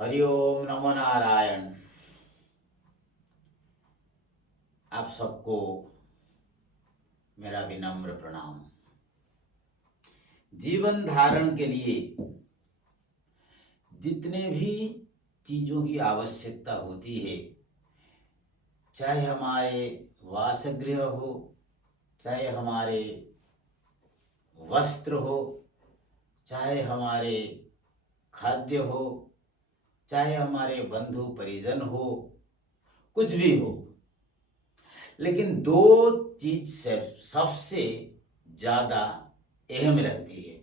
हरिओम नमो नारायण। आप सबको मेरा विनम्र प्रणाम। जीवन धारण के लिए जितने भी चीज़ों की आवश्यकता होती है, चाहे हमारे वासगृह हो, चाहे हमारे वस्त्र हो, चाहे हमारे खाद्य हो, चाहे हमारे बंधु परिजन हो, कुछ भी हो, लेकिन दो चीज सबसे ज्यादा अहम रखती है।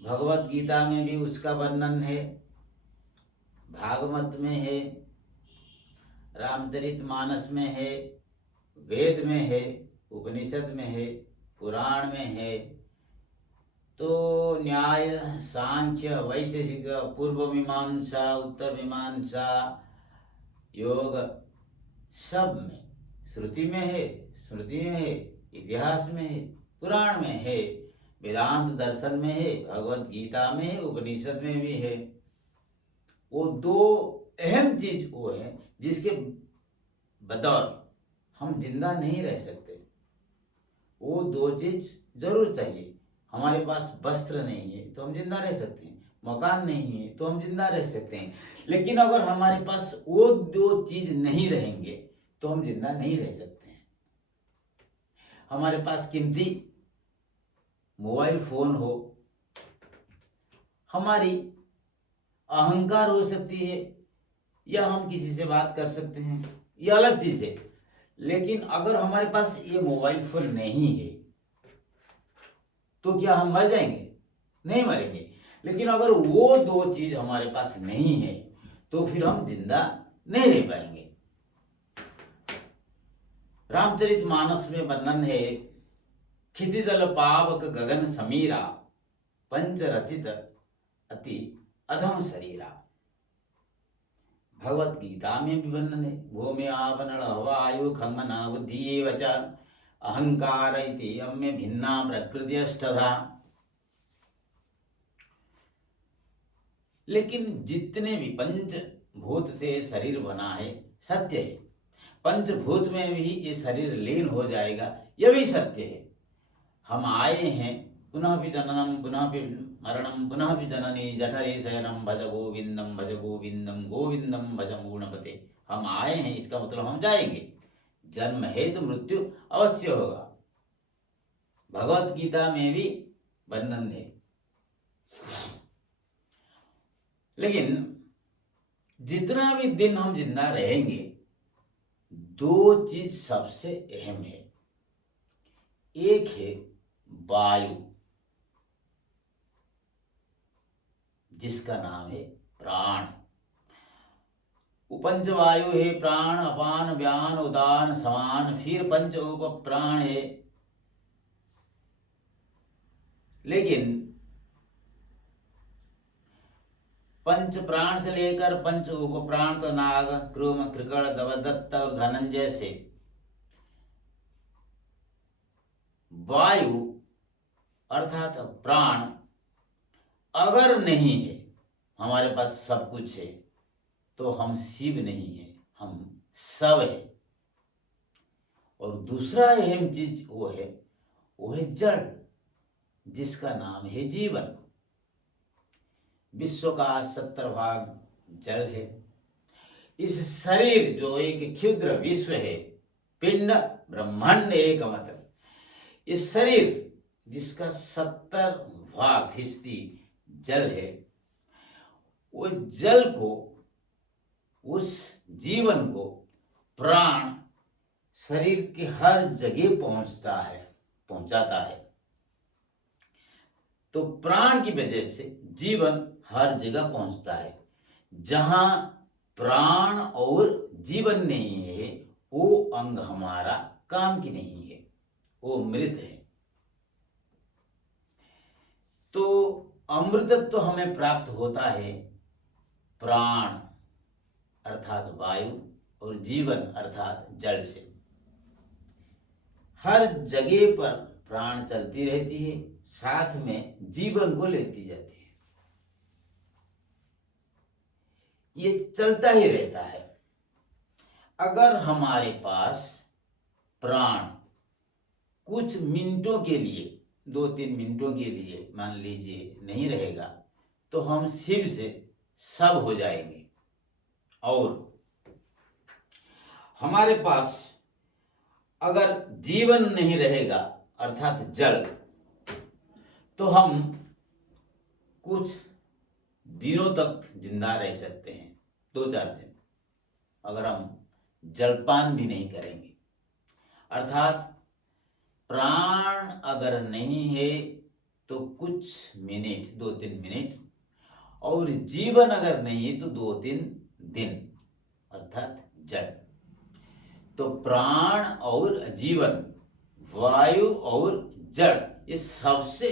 भगवत गीता में भी उसका वर्णन है, भागवत में है, रामचरितमानस में है, वेद में है, उपनिषद में है, पुराण में है। तो न्याय, सांख्य, वैशेषिक, पूर्व मीमांसा, उत्तर मीमांसा, योग, सब में, श्रुति में है, स्मृति में है, इतिहास में है, पुराण में है, वेदांत दर्शन में है, भगवत गीता में है, उपनिषद में भी है। वो दो अहम चीज वो है जिसके बदौर हम जिंदा नहीं रह सकते। वो दो चीज जरूर चाहिए। हमारे पास वस्त्र नहीं है तो हम जिंदा रह सकते हैं, मकान नहीं है तो हम जिंदा रह सकते हैं, लेकिन अगर हमारे पास वो दो चीज नहीं रहेंगे तो हम जिंदा नहीं रह सकते हैं। हमारे पास कीमती मोबाइल फोन हो, हमारी अहंकार हो सकती है, या हम किसी से बात कर सकते हैं, ये अलग चीज है। लेकिन अगर हमारे पास ये मोबाइल फोन नहीं है तो क्या हम मर जाएंगे? नहीं मरेंगे। लेकिन अगर वो दो चीज हमारे पास नहीं है तो फिर हम जिंदा नहीं रह पाएंगे। रामचरितमानस में वर्णन है, क्षितिजल पावक गगन समीरा, पंच रचित अति अधम शरीरा। भगवत गीता में भी वर्णन है, भूमि आवरण हवायु खमना बुद्धि एवच अहंकार इति अम्य भिन्ना प्रकृति अष्टधा। लेकिन जितने भी पंचभूत से शरीर बना है सत्य है, पंचभूत में भी ये शरीर लीन हो जाएगा, यह भी सत्य है। हम आए हैं, पुनः भी जननम पुनः भी मरणम पुनः भी जननी जठरे शयनम भज गोविंदम भज गोविंदम गोविंदम भज मूणपते। हम आए हैं इसका मतलब हम जाएंगे, जन्म है तो मृत्यु अवश्य होगा। भगवत गीता में भी वर्णन है। लेकिन जितना भी दिन हम जिंदा रहेंगे, दो चीज सबसे अहम है। एक है वायु, जिसका नाम है प्राण। उपंच वायु है प्राण, अपान व्यान उदान समान, फिर पंच उप प्राण है। लेकिन पंच प्राण से लेकर पंच उप प्राण तो नाग, क्रूम, कृकड़, दवदत्त और धनंजय से वायु अर्थात प्राण अगर नहीं है, हमारे पास सब कुछ है, तो हम शिव नहीं है, हम सब है। और दूसरा अहम चीज वो है जड़, जिसका नाम है जीवन। विश्व का 70 भाग जल है। इस शरीर जो एक क्षुद्र विश्व है, पिंड ब्रह्मांड एक मतलब, इस शरीर जिसका 70% जल है, वो जल को, उस जीवन को प्राण शरीर के हर जगह पहुंचाता है। तो प्राण की वजह से जीवन हर जगह पहुंचता है। जहां प्राण और जीवन नहीं है, वो अंग हमारा काम की नहीं है, वो मृत है। तो अमृतत्व हमें प्राप्त होता है प्राण अर्थात वायु और जीवन अर्थात जल से। हर जगह पर प्राण चलती रहती है, साथ में जीवन को लेती जाती है। ये चलता ही रहता है। अगर हमारे पास प्राण कुछ मिनटों के लिए, 2-3 मिनटों के लिए मान लीजिए नहीं रहेगा, तो हम शिव से सब हो जाएंगे। और हमारे पास अगर जीवन नहीं रहेगा अर्थात जल, तो हम कुछ दिनों तक जिंदा रह सकते हैं, 2-4 दिन, अगर हम जलपान भी नहीं करेंगे। अर्थात प्राण अगर नहीं है तो कुछ मिनट, 2-3 मिनट, और जीवन अगर नहीं है तो 2-3 दिन, अर्थात जल। तो प्राण और जीवन, वायु और जड़, ये सबसे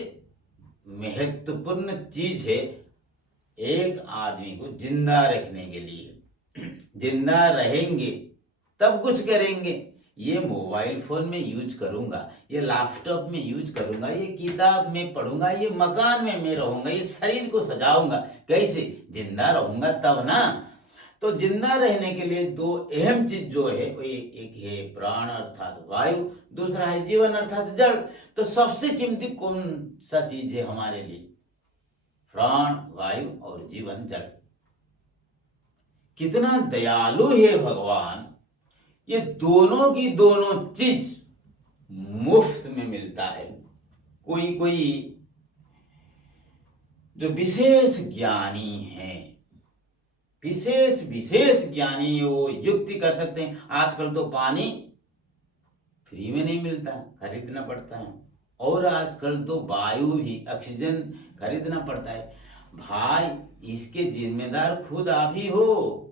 महत्वपूर्ण चीज है एक आदमी को जिंदा रखने के लिए। जिंदा रहेंगे तब कुछ करेंगे। ये मोबाइल फोन में यूज करूंगा, ये लैपटॉप में यूज करूंगा, ये किताब में पढ़ूंगा, ये मकान में मैं रहूंगा, ये शरीर को सजाऊंगा, कैसे? जिंदा रहूंगा तब ना। तो जिंदा रहने के लिए 2 अहम चीज जो है वो एक है प्राण अर्थात वायु, दूसरा है जीवन अर्थात जल। तो सबसे कीमती कौन सा चीज है हमारे लिए? प्राण, वायु और जीवन, जल। कितना दयालु है भगवान, ये दोनों की दोनों चीज मुफ्त में मिलता है। कोई कोई जो विशेष ज्ञानी है, विशेष ज्ञानी, वो युक्ति कर सकते हैं। आजकल तो पानी फ्री में नहीं मिलता, खरीदना पड़ता है। और आजकल तो वायु भी, ऑक्सीजन खरीदना पड़ता है। भाई, इसके जिम्मेदार खुद आप ही हो।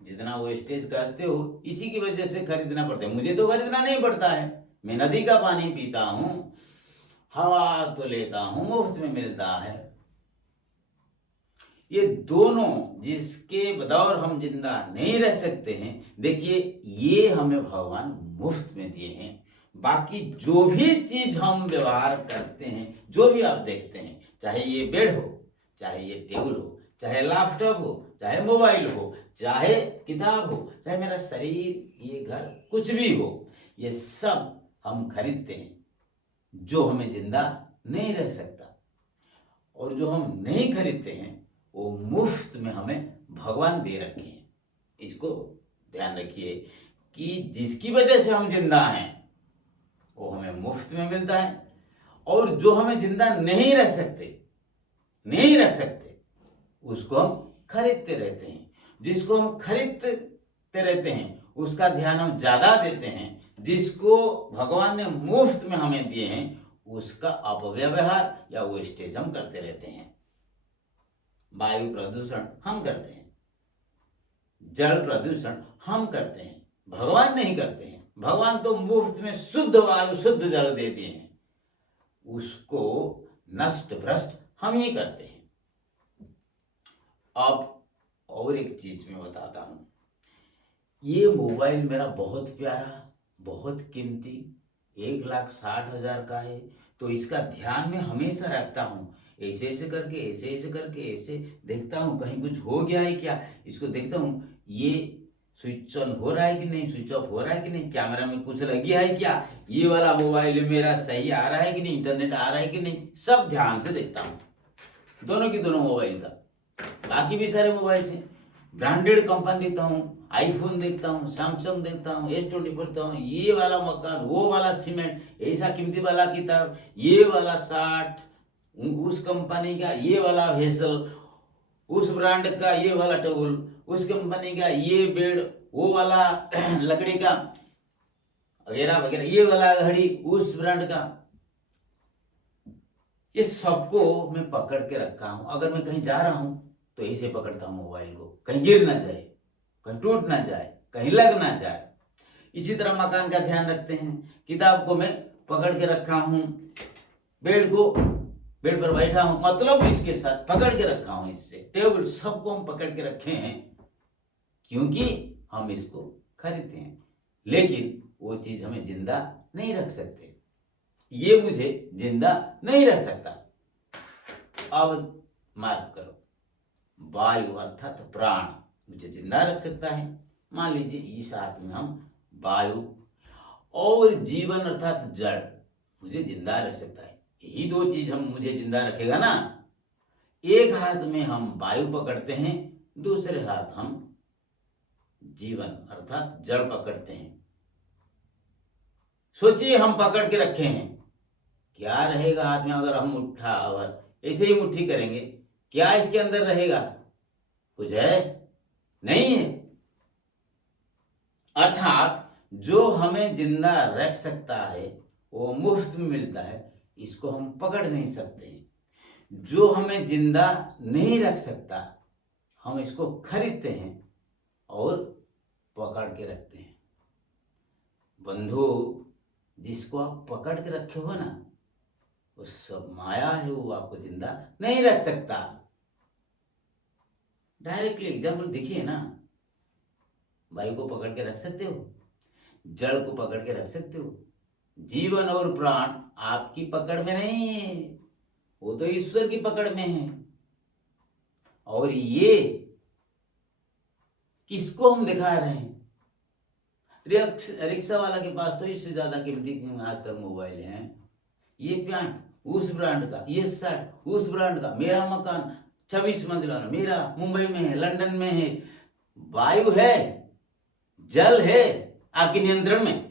जितना वेस्टेज करते हो इसी की वजह से खरीदना पड़ता है। मुझे तो खरीदना नहीं पड़ता है, मैं नदी का पानी पीता हूं, हवा तो लेता हूं, मुफ्त में मिलता है। ये दोनों जिसके बदौर हम जिंदा नहीं रह सकते हैं, देखिए ये हमें भगवान मुफ्त में दिए हैं। बाकी जो भी चीज हम व्यवहार करते हैं, जो भी आप देखते हैं, चाहे ये बेड हो, चाहे ये टेबल हो, चाहे लैपटॉप हो, चाहे मोबाइल हो, चाहे किताब हो, चाहे मेरा शरीर, ये घर, कुछ भी हो, ये सब हम खरीदते हैं। जो हमें जिंदा नहीं रह सकता और जो हम नहीं खरीदते हैं वो मुफ्त में हमें भगवान दे रखे हैं। इसको ध्यान रखिए कि जिसकी वजह से हम जिंदा हैं वो हमें मुफ्त में मिलता है, और जो हमें जिंदा नहीं रख सकते उसको हम खरीदते रहते हैं। जिसको हम खरीदते रहते हैं उसका ध्यान हम ज्यादा देते हैं। जिसको भगवान ने मुफ्त में हमें दिए हैं उसका अपव्यवहार या वेस्टेज हम करते रहते हैं। वायु प्रदूषण हम करते हैं, जल प्रदूषण हम करते हैं, भगवान नहीं करते हैं। भगवान तो मुफ्त में शुद्ध वायु, शुद्ध जल देते हैं, उसको नष्ट भ्रष्ट हम ही करते हैं। अब और एक चीज मैं बताता हूं। ये मोबाइल मेरा बहुत प्यारा, बहुत कीमती, 1,60,000 का है, तो इसका ध्यान मैं हमेशा रखता हूं। ऐसे ऐसे करके, ऐसे देखता हूं कहीं कुछ हो गया है क्या, इसको देखता हूं ये स्विच ऑन हो रहा है कि नहीं, स्विच ऑफ हो रहा है कि नहीं, कैमरा में कुछ लग गया है क्या, ये वाला मोबाइल मेरा सही आ रहा है कि नहीं, इंटरनेट आ रहा है कि नहीं, सब ध्यान से देखता हूँ। दोनों की दोनों मोबाइल का। बाकी भी सारे मोबाइल हैं, ब्रांडेड कंपनी देखता हूँ, आईफोन देखता हूँ, सैमसंग देखता हूँ, S20 देखता हूँ, ये वाला मकान, वो वाला सीमेंट, ऐसा कीमती वाला किताब, ये वाला शर्ट, उस कंपनी का ये वाला वेसल, उस ब्रांड का ये वाला टेबल, उस कंपनी का ये बेड, वो वाला लकड़ी का वगैरह वगैरह, ये वाला घड़ी उस ब्रांड का। ये सबको मैं पकड़ के रखा हूं। अगर मैं कहीं जा रहा हूं तो ऐसे पकड़ता हूं मोबाइल को, कहीं गिर ना जाए, कहीं टूट ना जाए, कहीं लग ना जाए। इसी तरह मकान का ध्यान रखते हैं। किताब को मैं पकड़ के रखा हूं, बेड को, बेड पर बैठा हूं, मतलब इसके साथ पकड़ के रखा हूं। इससे टेबल सबको हम पकड़ के रखे हैं क्योंकि हम इसको खरीदते हैं, लेकिन वो चीज हमें जिंदा नहीं रख सकते। ये मुझे जिंदा नहीं रख सकता। अब मार्क करो, वायु अर्थात प्राण, मुझे जिंदा रख सकता है। मान लीजिए इस हाथ में हम वायु और जीवन अर्थात जड़ मुझे जिंदा रख सकता है। यही दो चीज हम मुझे जिंदा रखेगा ना। एक हाथ में हम वायु पकड़ते हैं, दूसरे हाथ हम जीवन अर्थात जड़ पकड़ते हैं। सोचिए हम पकड़ के रखे हैं, क्या रहेगा हाथ में अगर हम मुट्ठा और ऐसे ही मुट्ठी करेंगे, क्या इसके अंदर रहेगा? कुछ है? नहीं है। अर्थात जो हमें जिंदा रख सकता है वो मुफ्त में मिलता है, इसको हम पकड़ नहीं सकते। जो हमें जिंदा नहीं रख सकता हम इसको खरीदते हैं और पकड़ के रखते हैं। बंधु, जिसको आप पकड़ के रखे हो ना, वो सब माया है, वो आपको जिंदा नहीं रख सकता। डायरेक्टली एग्जाम्पल देखिए ना, वायु को पकड़ के रख सकते हो, जड़ को पकड़ के रख सकते हो। जीवन और प्राण आपकी पकड़ में नहीं है, वो तो ईश्वर की पकड़ में है। और ये किसको हम दिखा रहे हैं? रिक्शा वाला के पास तो इससे ज्यादा कीमती आजकल मोबाइल हैं। ये पैंट उस ब्रांड का, ये शर्ट उस ब्रांड का, मेरा मकान 26 मंजिला मेरा मुंबई में है, लंदन में है। वायु है, जल है आपके नियंत्रण में।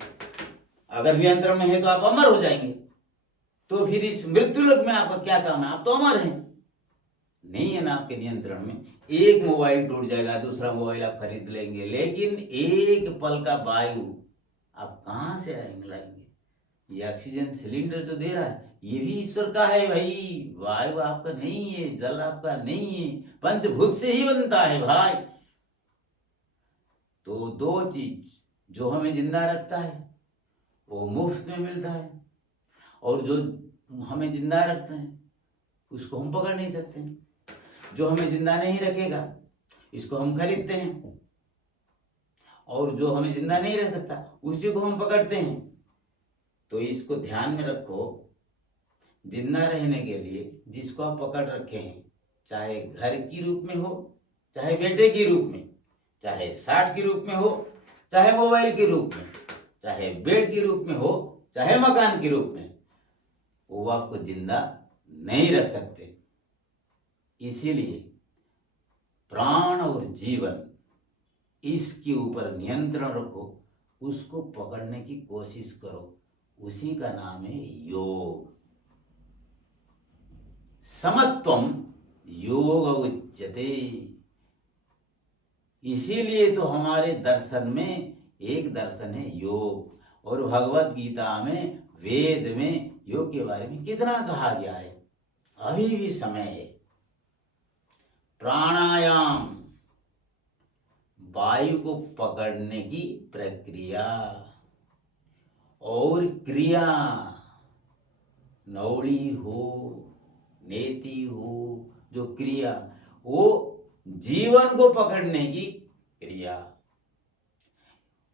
अगर नियंत्रण में है तो आप अमर हो जाएंगे। तो फिर इस मृत्यु लोक में आपका क्या काम है? आप तो अमर हैं। नहीं है ना आपके नियंत्रण में। एक मोबाइल टूट जाएगा, दूसरा मोबाइल आप खरीद लेंगे, लेकिन एक पल का वायु आप कहां से लाएंगे? ये ऑक्सीजन सिलेंडर तो दे रहा है, ये भी ईश्वर का है भाई। वायु आपका नहीं है, जल आपका नहीं है, पंचभूत से ही बनता है भाई। तो दो चीज जो हमें जिंदा रखता है वो मुफ्त में मिलता है, और जो हमें जिंदा रखता है उसको हम पकड़ नहीं सकते। जो हमें जिंदा नहीं रखेगा इसको हम खरीदते हैं, और जो हमें जिंदा नहीं रख सकता उसी को हम पकड़ते हैं। तो इसको ध्यान में रखो, जिंदा रहने के लिए जिसको आप पकड़ रखे हैं, चाहे घर की रूप में हो, चाहे बेटे की रूप में, चाहे साठ के रूप में हो, चाहे मोबाइल के रूप में, चाहे बेड के रूप में हो, चाहे मकान के रूप में, वो आपको जिंदा नहीं रख सकते। इसीलिए प्राण और जीवन इसके ऊपर नियंत्रण रखो, उसको पकड़ने की कोशिश करो। उसी का नाम है योग। समत्वम योग उच्यते। इसीलिए तो हमारे दर्शन में एक दर्शन है योग, और भगवत गीता में, वेद में योग के बारे में कितना कहा गया है। अभी भी समय है। प्राणायाम, वायु को पकड़ने की प्रक्रिया, और क्रिया, नौड़ी हो, नेति हो, जो क्रिया, वो जीवन को पकड़ने की क्रिया।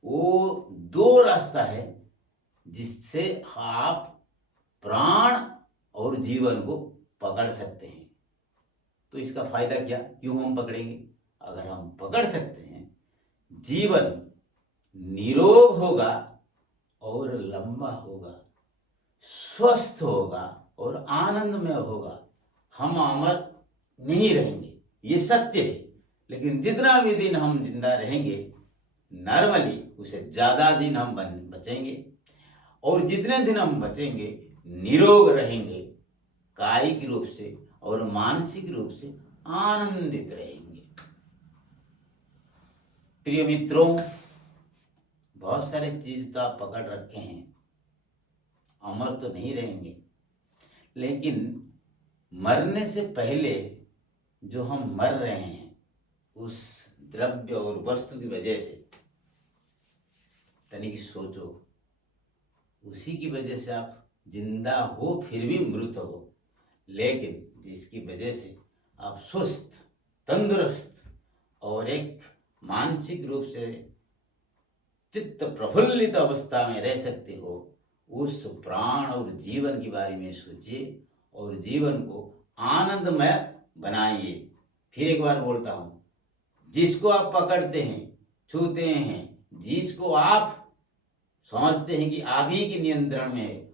वो दो रास्ता है जिससे आप प्राण और जीवन को पकड़ सकते हैं। तो इसका फायदा क्या? क्यों हम पकड़ेंगे? अगर हम पकड़ सकते हैं, जीवन निरोग होगा और लंबा होगा, स्वस्थ होगा और आनंदमय होगा। हम अमर नहीं रहेंगे, ये सत्य है। लेकिन जितना भी दिन हम जिंदा रहेंगे, नॉर्मली उससे ज्यादा दिन हम बचेंगे, और जितने दिन हम बचेंगे निरोग रहेंगे, कायिक रूप से और मानसिक रूप से आनंदित रहेंगे। प्रिय मित्रों, बहुत सारे चीज तो आप पकड़ रखे हैं, अमर तो नहीं रहेंगे, लेकिन मरने से पहले जो हम मर रहे हैं उस द्रव्य और वस्तु की वजह से, तनिक सोचो, उसी की वजह से आप जिंदा हो फिर भी मृत हो, लेकिन जिसकी वजह से आप स्वस्थ, तंदुरुस्त और एक मानसिक रूप से चित्त प्रफुल्लित अवस्था में रह सकते हो, उस प्राण और जीवन के बारे में सोचिए और जीवन को आनंदमय बनाइए। फिर एक बार बोलता हूं, जिसको आप पकड़ते हैं, छूते हैं, जिसको आप समझते हैं कि आप ही के नियंत्रण में है,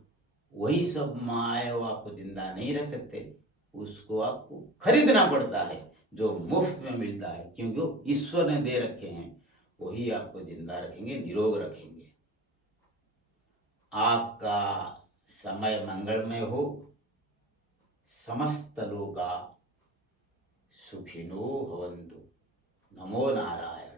वही सब माया वो आपको जिंदा नहीं रख सकते। उसको आपको खरीदना पड़ता है, जो मुफ्त में मिलता है, क्योंकि वो ईश्वर ने दे रखे हैं, वही आपको जिंदा रखेंगे, निरोग रखेंगे। आपका समय मंगलमय हो। समस्त लोका सुखिनो भवन्तु। नमो नारायण।